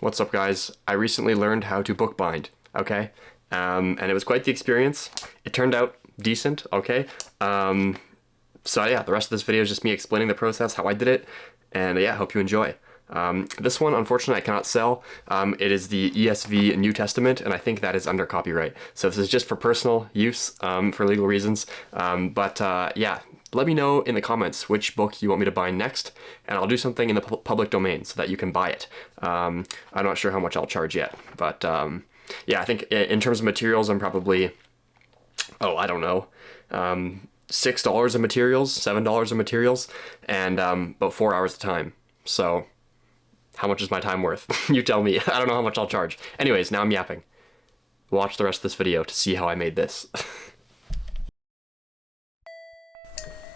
What's up, guys? I recently learned how to bookbind, okay? And it was quite the experience. It turned out decent, okay? So yeah, the rest of this video is just me explaining the process, how I did it, and yeah, I hope you enjoy. This one, unfortunately, I cannot sell. It is the ESV New Testament, and I think that is under copyright. So this is just for personal use, for legal reasons. Yeah, let me know in the comments which book you want me to bind next, and I'll do something in the public domain so that you can buy it. I'm not sure how much I'll charge yet, but yeah, I think in terms of materials, I'm probably, I don't know, $6 of materials, $7 of materials, and about 4 hours of time. So how much is my time worth? You tell me. I don't know how much I'll charge. Anyways, now I'm yapping. Watch the rest of this video to see how I made this.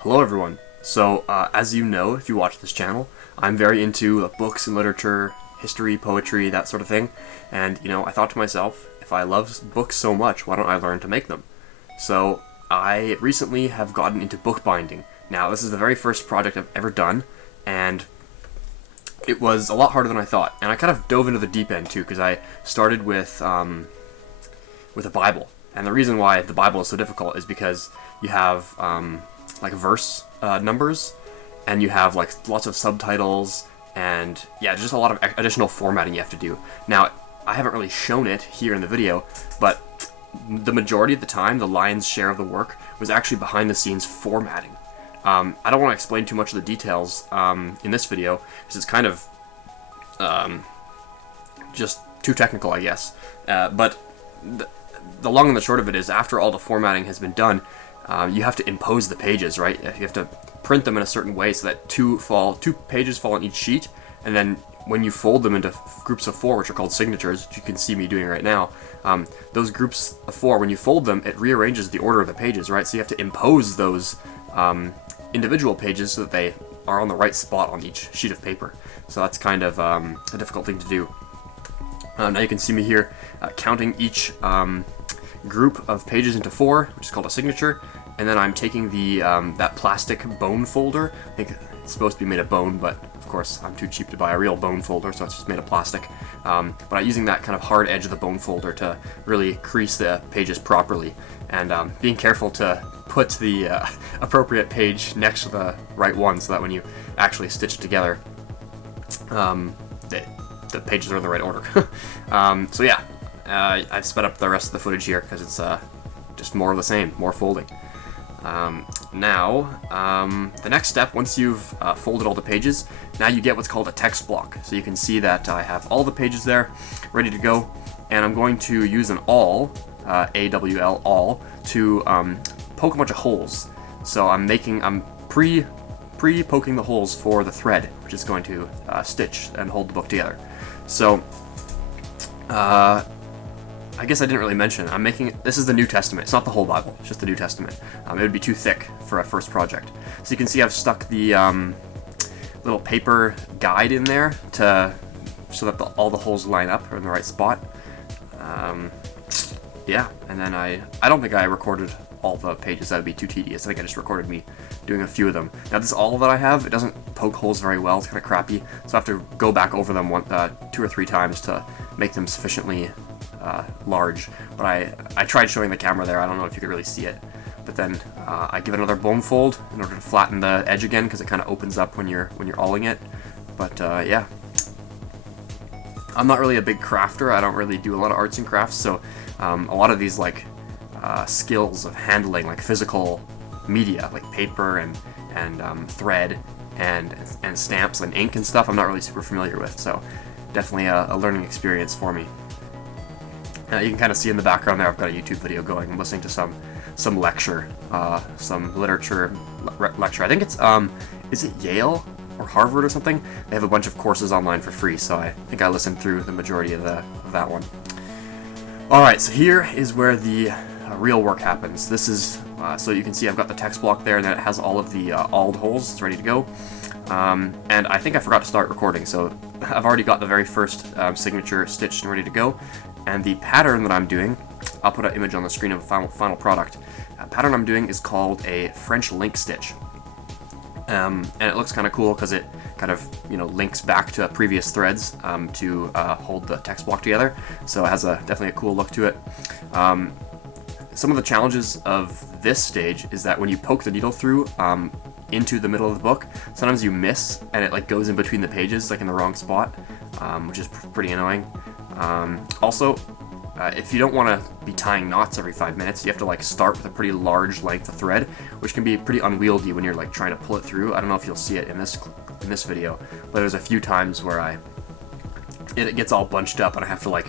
Hello everyone. So, as you know, if you watch this channel, I'm very into books and literature, history, poetry, that sort of thing. And, you know, I thought to myself, if I love books so much, why don't I learn to make them? So, I recently have gotten into bookbinding. Now, this is the very first project I've ever done, and it was a lot harder than I thought. And I kind of dove into the deep end, too, because I started with a Bible. And the reason why the Bible is so difficult is because you have like verse numbers, and you have like lots of subtitles, and yeah, just a lot of additional formatting you have to do. Now, I haven't really shown it here in the video, but the majority of the time, the lion's share of the work was actually behind the scenes formatting. I don't want to explain too much of the details in this video, because it's kind of just too technical, I guess. But the long and the short of it is, after all the formatting has been done, you have to impose the pages, right? You have to print them in a certain way so that two pages fall on each sheet, and then when you fold them into groups of 4, which are called signatures, which you can see me doing right now, those groups of 4, when you fold them, it rearranges the order of the pages, right? So you have to impose those individual pages so that they are on the right spot on each sheet of paper. So that's kind of a difficult thing to do. Now you can see me here counting each group of pages into 4, which is called a signature, and then I'm taking the that plastic bone folder. I think it's supposed to be made of bone, but of course I'm too cheap to buy a real bone folder, so it's just made of plastic. But I'm using that kind of hard edge of the bone folder to really crease the pages properly, and being careful to put the appropriate page next to the right one, so that when you actually stitch it together, the pages are in the right order. So yeah, I've sped up the rest of the footage here because it's just more of the same, more folding. Now, the next step, once you've folded all the pages, now you get what's called a text block. So you can see that I have all the pages there, ready to go, and I'm going to use an awl, A-W-L, awl, to poke a bunch of holes. So I'm pre-poking the holes for the thread, which is going to stitch and hold the book together. So, I guess I didn't really mention, this is the New Testament. It's not the whole Bible, it's just the New Testament. It would be too thick for a first project. So you can see I've stuck the little paper guide in there so that all the holes line up or in the right spot. Yeah, and then I don't think I recorded all the pages. That would be too tedious. I think I just recorded me doing a few of them. Now this awl that I have, it doesn't poke holes very well. It's kind of crappy, so I have to go back over them 2 or 3 times to make them sufficiently large. But I tried showing the camera there. I don't know if you could really see it, but then I give it another bone fold in order to flatten the edge again, because it kind of opens up when you're awling it. But yeah, I'm not really a big crafter. I don't really do a lot of arts and crafts, so a lot of these like skills of handling like physical media, like paper and thread and stamps and ink and stuff, I'm not really super familiar with. So definitely a learning experience for me. You can kind of see in the background there, I've got a YouTube video going. I'm listening to some lecture, some literature lecture. I think it's is it Yale or Harvard or something? They have a bunch of courses online for free, so I think I listened through the majority of that one. All right, so here is where the real work happens. This is so you can see I've got the text block there, and then it has all of the awled holes. It's ready to go. And I think I forgot to start recording, so I've already got the very first signature stitched and ready to go. And the pattern that I'm doing, I'll put an image on the screen of the final product. The pattern I'm doing is called a French link stitch. And it looks kind of cool because it kind of, links back to previous threads to hold the text block together. So it has definitely a cool look to it. Some of the challenges of this stage is that when you poke the needle through into the middle of the book, sometimes you miss and it goes in between the pages, in the wrong spot, which is pretty annoying. Also, if you don't want to be tying knots every 5 minutes, you have to start with a pretty large length of thread, which can be pretty unwieldy when you're trying to pull it through. I don't know if you'll see it in this video, but there's a few times where it gets all bunched up and I have to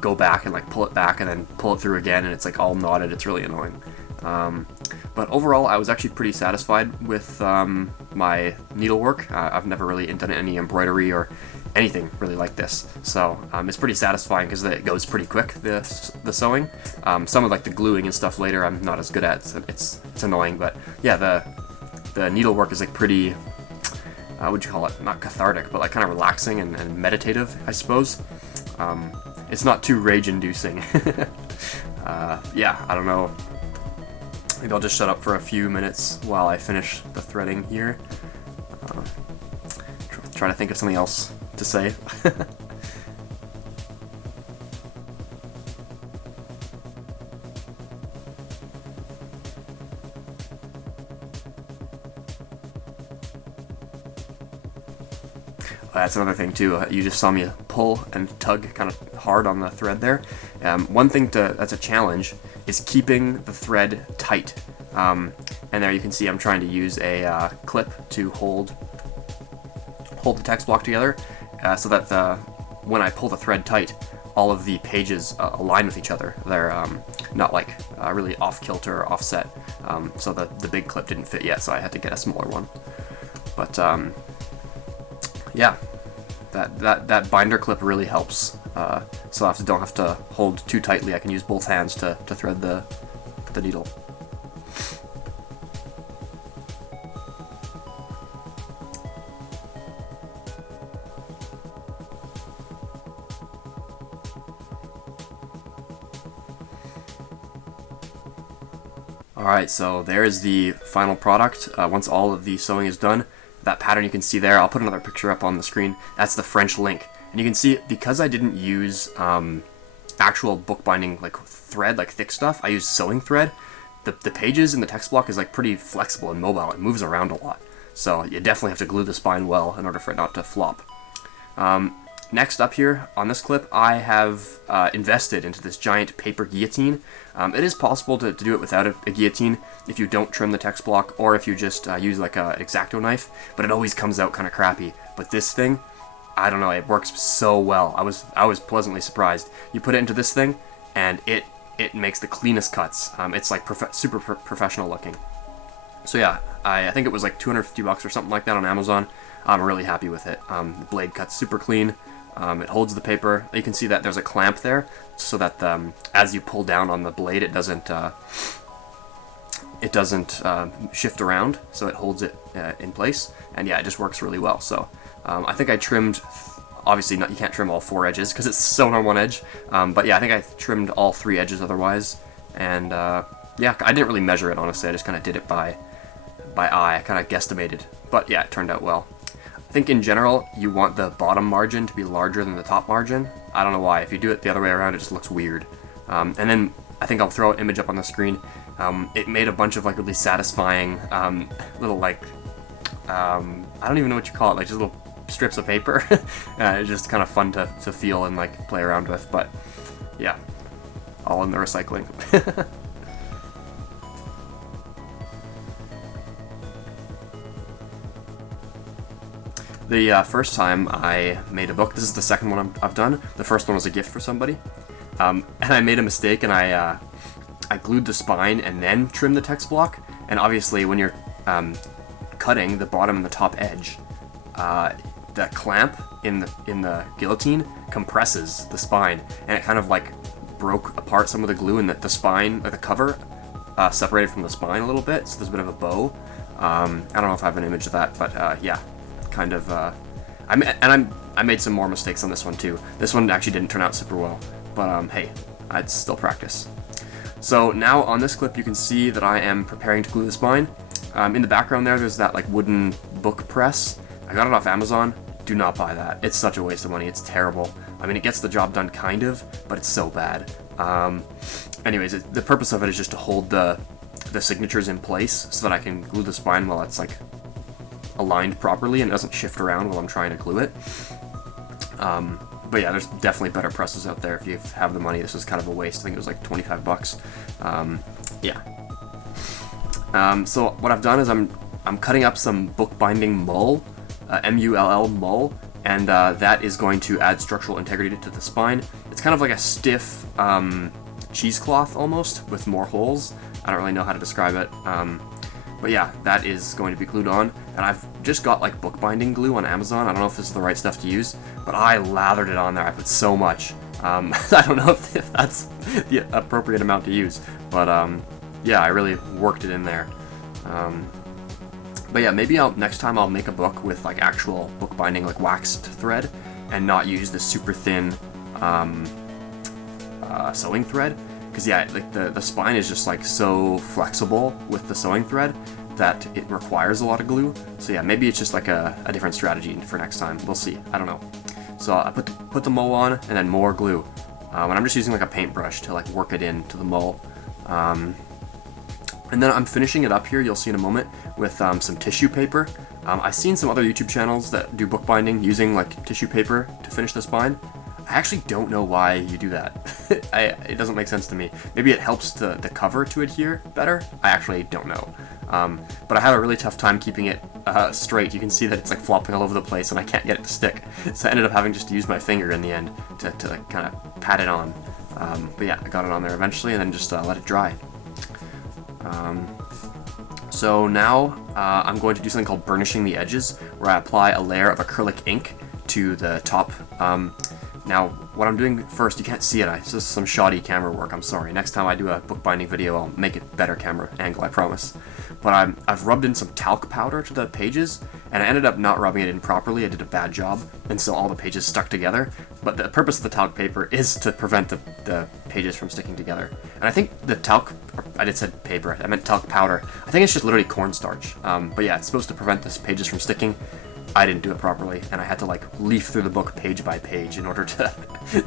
go back and pull it back and then pull it through again, and it's all knotted. It's really annoying. But overall, I was actually pretty satisfied with my needlework. I've never really done any embroidery or anything really like this, so it's pretty satisfying because it goes pretty quick, the sewing. Some of the gluing and stuff later I'm not as good at, so it's annoying, but yeah, the needlework is pretty, what would you call it, not cathartic, but kind of relaxing and meditative, I suppose. It's not too rage-inducing. Yeah, I don't know. Maybe I'll just shut up for a few minutes while I finish the threading here. Try to think of something else to say. That's another thing too. You just saw me pull and tug kind of hard on the thread there. One thing that's a challenge is keeping the thread tight. And there you can see I'm trying to use a clip to hold the text block together, so that when I pull the thread tight, all of the pages align with each other. They're not really off kilter or offset. So the big clip didn't fit yet, so I had to get a smaller one. But yeah, that binder clip really helps. So I don't have to hold too tightly. I can use both hands to thread the needle. Alright, so there's the final product. Once all of the sewing is done, that pattern you can see there, I'll put another picture up on the screen, that's the French link. And you can see, because I didn't use actual bookbinding thread, thick stuff, I used sewing thread, the pages in the text block is pretty flexible and mobile. It moves around a lot. So you definitely have to glue the spine well in order for it not to flop. Next up here on this clip, I have invested into this giant paper guillotine. It is possible to do it without a guillotine if you don't trim the text block, or if you just use an X-Acto knife, but it always comes out kind of crappy. But this thing, I don't know, it works so well. I was pleasantly surprised. You put it into this thing, and it makes the cleanest cuts. It's super professional looking. So yeah, I think it was $250 or something like that on Amazon. I'm really happy with it. The blade cuts super clean. It holds the paper. You can see that there's a clamp there, so that as you pull down on the blade, it doesn't shift around, so it holds it in place. And yeah, it just works really well. So I think I trimmed, obviously you can't trim all 4 edges because it's sewn on one edge, but yeah, I think I trimmed all 3 edges otherwise. And yeah, I didn't really measure it, honestly. I just kind of did it by eye. I kind of guesstimated, but yeah, it turned out well. I think in general, you want the bottom margin to be larger than the top margin. I don't know why. If you do it the other way around, it just looks weird. And then I think I'll throw an image up on the screen. It made a bunch of really satisfying little I don't even know what you call it, just little strips of paper. It's just kind of fun to feel and play around with. But yeah, all in the recycling. The first time I made a book, this is the second one I've done. The first one was a gift for somebody. And I made a mistake, and I glued the spine and then trimmed the text block. And obviously when you're cutting the bottom and the top edge, the clamp in the guillotine compresses the spine, and it kind of broke apart some of the glue, and the spine, the cover, separated from the spine a little bit, so there's a bit of a bow. I don't know if I have an image of that, but yeah. Kind of, I made some more mistakes on this one too. This one actually didn't turn out super well, but hey, I'd still practice. So now on this clip, you can see that I am preparing to glue the spine. In the background there's that like wooden book press. I got it off Amazon. Do not buy that. It's such a waste of money. It's terrible. I mean, it gets the job done kind of, but it's so bad. Anyways, the purpose of it is just to hold the signatures in place so that I can glue the spine while it's like aligned properly and it doesn't shift around while I'm trying to glue it. But yeah, there's definitely better presses out there if you have the money. This was kind of a waste. I think it was like 25 bucks. Yeah. So what I've done is I'm cutting up some bookbinding mull, M-U-L-L mull, and that is going to add structural integrity to the spine. It's kind of like a stiff cheesecloth almost with more holes. I don't really know how to describe it. But yeah, that is going to be glued on, and I've just got like bookbinding glue on Amazon. I don't know if this is the right stuff to use, but I lathered it on there. I put so much. I don't know if that's the appropriate amount to use, but yeah, I really worked it in there. But yeah, maybe next time I'll make a book with like actual bookbinding, like waxed thread, and not use the super thin sewing thread. Because yeah, like the spine is just like so flexible with the sewing thread that it requires a lot of glue. So yeah, maybe it's just like a different strategy for next time. We'll see. I don't know. So I put the mull on and then more glue. And I'm just using like a paintbrush to like work it into the mull. And then I'm finishing it up here, you'll see in a moment, with some tissue paper. I've seen some other YouTube channels that do bookbinding using like tissue paper to finish the spine. I actually don't know why you do that. It doesn't make sense to me. Maybe it helps the cover to adhere better? I actually don't know. But I had a really tough time keeping it straight. You can see that it's like flopping all over the place and I can't get it to stick. So I ended up having just to use my finger in the end to like kind of pat it on. But yeah, I got it on there eventually and then just let it dry. So now I'm going to do something called burnishing the edges, where I apply a layer of acrylic ink to the top. Now, what I'm doing first, you can't see it, it's just some shoddy camera work, I'm sorry. Next time I do a bookbinding video, I'll make it better camera angle, I promise. But I've rubbed in some talc powder to the pages, and I ended up not rubbing it in properly, I did a bad job, and so all the pages stuck together. But the purpose of the talc paper is to prevent the pages from sticking together. And I think the talc, I did said paper, I meant talc powder, I think it's just literally cornstarch. But yeah, it's supposed to prevent the pages from sticking. I didn't do it properly, and I had to like leaf through the book page by page in order to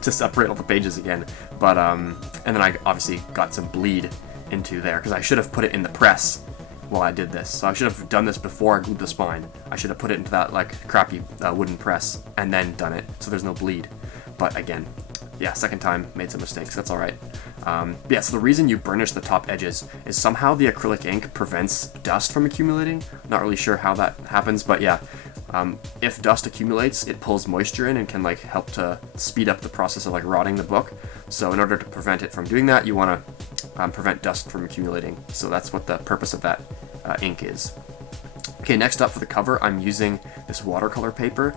to separate all the pages again. But and then I obviously got some bleed into there because I should have put it in the press while I did this. So I should have done this before I glued the spine. I should have put it into that like crappy wooden press and then done it so there's no bleed. But again, yeah, second time, made some mistakes. That's all right. Yeah, so the reason you burnish the top edges is somehow the acrylic ink prevents dust from accumulating. Not really sure how that happens, but yeah. If dust accumulates, it pulls moisture in and can like help to speed up the process of like rotting the book. So in order to prevent it from doing that, you want to prevent dust from accumulating. So that's what the purpose of that ink is. Okay, next up for the cover, I'm using this watercolor paper,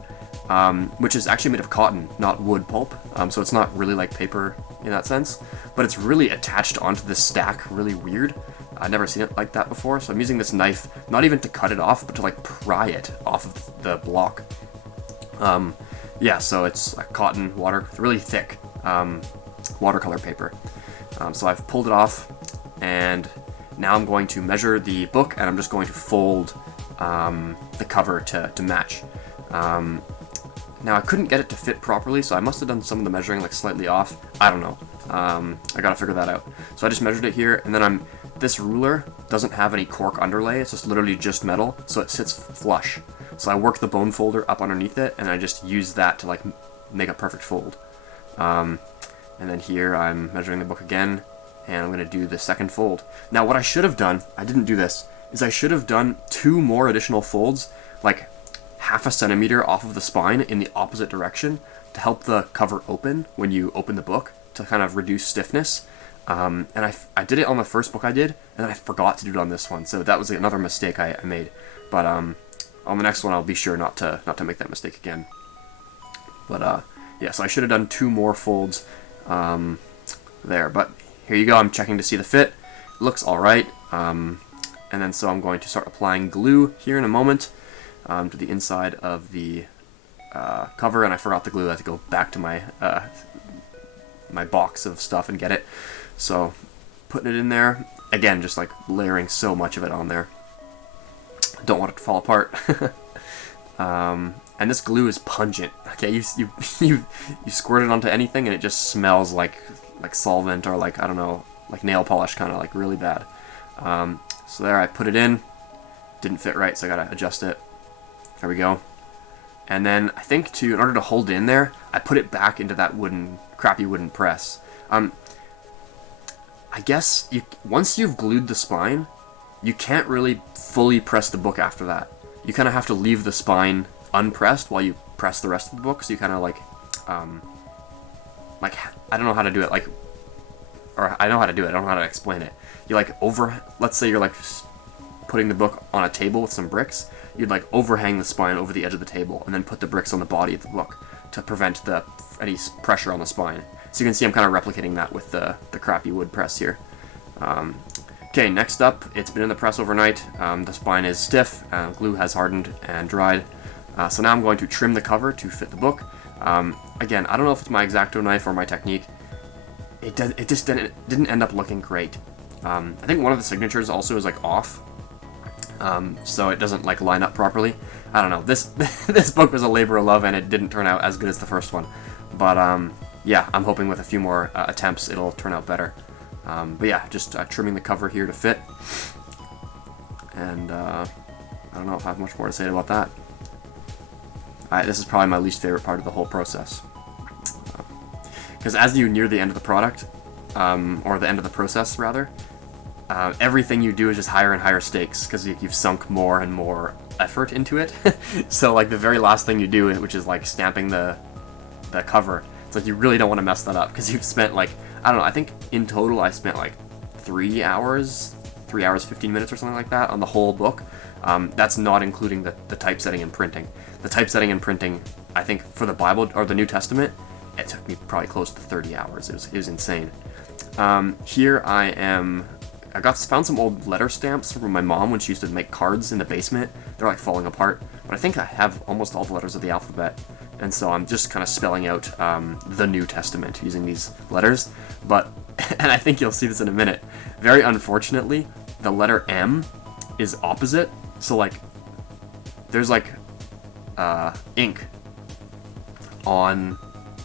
which is actually made of cotton, not wood pulp. So it's not really like paper in that sense, but it's really attached onto this stack, really weird. I've never seen it like that before, so I'm using this knife, not even to cut it off, but to like pry it off of the block. Yeah, so it's a cotton water, really thick watercolor paper. So I've pulled it off, and now I'm going to measure the book, and I'm just going to fold the cover to match. Now I couldn't get it to fit properly, so I must have done some of the measuring like slightly off. I don't know. I gotta figure that out. So I just measured it here, and then this ruler doesn't have any cork underlay, it's just literally just metal, so it sits flush. So I work the bone folder up underneath it, and I just use that to like make a perfect fold. And then here I'm measuring the book again, and I'm gonna do the second fold. Now what I should have done, I didn't do this, is I should have done 2 more additional folds, like half a centimeter off of the spine in the opposite direction to help the cover open when you open the book, to kind of reduce stiffness. And I did it on the first book I did, and then I forgot to do it on this one, so that was another mistake I made. But on the next one I'll be sure not to make that mistake again. But yeah, so I should have done 2 more folds there, but here you go, I'm checking to see the fit. It looks alright, and then so I'm going to start applying glue here in a moment to the inside of the cover, and I forgot the glue. I have to go back to my my box of stuff and get it. So putting it in there again, just like layering so much of it on there. Don't want it to fall apart. And this glue is pungent. Okay, you squirt it onto anything and it just smells like solvent, or like, I don't know, like nail polish, kind of like really bad. So there, I put it in. Didn't fit right, so I gotta adjust it. There we go. And then I think in order to hold it in there, I put it back into that crappy wooden press. I guess once you've glued the spine, you can't really fully press the book after that. You kind of have to leave the spine unpressed while you press the rest of the book. So you kind of like I don't know how to do it. Or I know how to do it. I don't know how to explain it. You let's say you're like putting the book on a table with some bricks. You'd like overhang the spine over the edge of the table, and then put the bricks on the body of the book to prevent any pressure on the spine. So you can see I'm kind of replicating that with the crappy wood press here. Okay, next up, it's been in the press overnight. The spine is stiff, glue has hardened and dried. So now I'm going to trim the cover to fit the book. Again, I don't know if it's my X-Acto knife or my technique. It just didn't end up looking great. I think one of the signatures also is like off, so it doesn't like line up properly. I don't know. This this book was a labor of love, and it didn't turn out as good as the first one. But yeah, I'm hoping with a few more attempts it'll turn out better. But yeah, just trimming the cover here to fit. And I don't know if I have much more to say about that. This is probably my least favorite part of the whole process. Because as you near the end of the product, or the end of the process rather, everything you do is just higher and higher stakes, because you've sunk more and more effort into it. So like the very last thing you do, which is like stamping the cover, it's like you really don't want to mess that up, because you've spent like, I don't know, I think in total I spent like 3 hours 15 minutes or something like that on the whole book. That's not including the typesetting and printing. The typesetting and printing, I think for the Bible or the New Testament, it took me probably close to 30 hours. It was insane. Here I found some old letter stamps from my mom when she used to make cards in the basement. They're like falling apart, but I think I have almost all the letters of the alphabet, and so I'm just kind of spelling out the New Testament using these letters. But, and I think you'll see this in a minute, very unfortunately, the letter M is opposite. So like, there's like ink on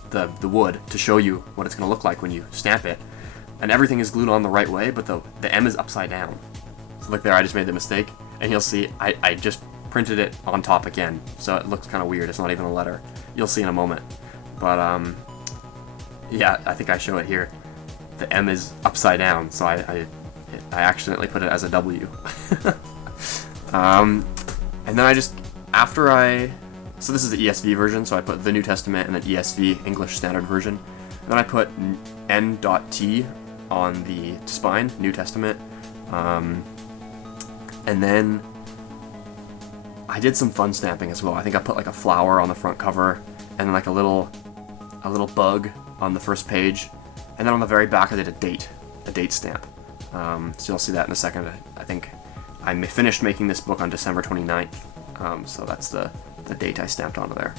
the wood to show you what it's going to look like when you stamp it, and everything is glued on the right way, but the M is upside down. So look there, I just made the mistake, and you'll see I just printed it on top again, so it looks kind of weird. It's not even a letter. You'll see in a moment. But yeah, I think I show it here. The M is upside down, so I accidentally put it as a W. And then I just, so this is the ESV version, so I put the New Testament and then ESV, English Standard Version. And then I put N.T on the spine, New Testament. And then I did some fun stamping as well. I think I put like a flower on the front cover, and then like a little bug on the first page. And then on the very back I did a date stamp. So you'll see that in a second. I think I finished making this book on December 29th. So that's the date I stamped onto there.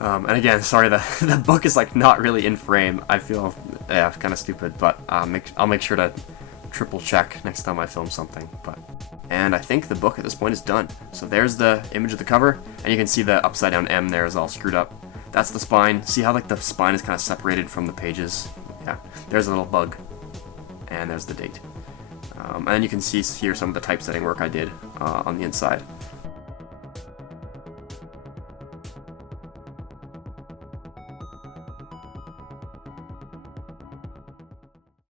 And again, sorry, the book is like not really in frame. I feel kind of stupid, but I'll make sure to triple check next time I film something. And I think the book at this point is done. So there's the image of the cover, and you can see the upside down M there is all screwed up. That's the spine. See how like the spine is kind of separated from the pages? Yeah, there's a little bug, and there's the date. And then you can see here some of the typesetting work I did on the inside.